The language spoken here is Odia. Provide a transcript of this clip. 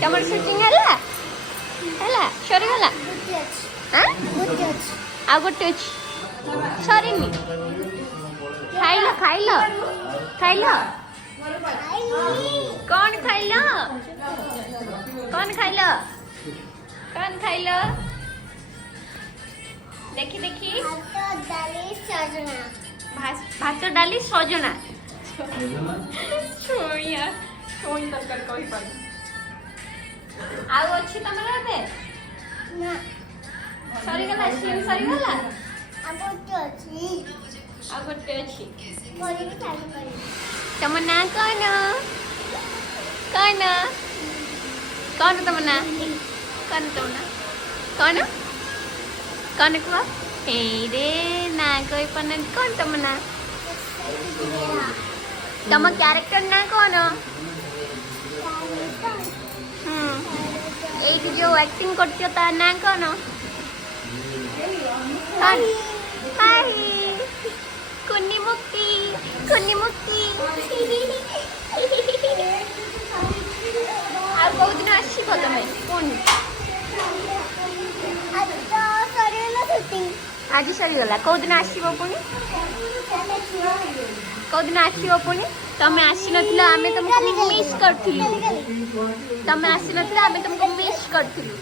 ତମର ସୁଟିଂ ହେଲା ହେଲା ସରିଗଲା ଆଉ ଗୋଟେ ଅଛି ସରିନି ଖାଇଲ ଖାଇଲ ଖାଇଲ କଣ ଖାଇଲ କଣ ଖାଇଲ କଣ ଖାଇଲ ଦେଖି ଦେଖି ଭାତ ଡାଲି ସଜନା ଛୁଇଁ ତରକାରୀ କହିପାରୁ ଆଉ ଅଛି ତମର ଏବେ ସରିଗଲା ସିଏ ସରିଗଲା ଆଉ ଗୋଟେ ଅଛି ତମ ନାଁ କଣ କଣ କଣ ତମ ନାଁ କଣ ତମ ନାଁ କଣ କଣ କୁହ ଏଇରେ ନା କହିପାରୁନାହାନ୍ତି କଣ ତମ ନାଁ ତମ କ୍ୟାରେକ୍ଟର ନାଁ କଣ ଏଇଠି ଯୋଉ ଆକ୍ଟିଂ କରୁଛ ତା ନାଁ କଣ କୁନି ମୁକ୍ତି ଆଉ କୋଉଦିନ ଆସିବ ତମେ ପୁଣି ଆଜି ସରିଗଲା କୋଉଦିନ ଆସିବ ପୁଣି କୋଉଦିନ ଆସିବ ପୁଣି ତମେ ଆସିନଥିଲ ଆମେ ତମକୁ ମିସ୍ କରିଥିଲୁ ତମେ ଆସିନଥିଲ ଆମେ ତମକୁ ମିସ୍ କରିଥିଲୁ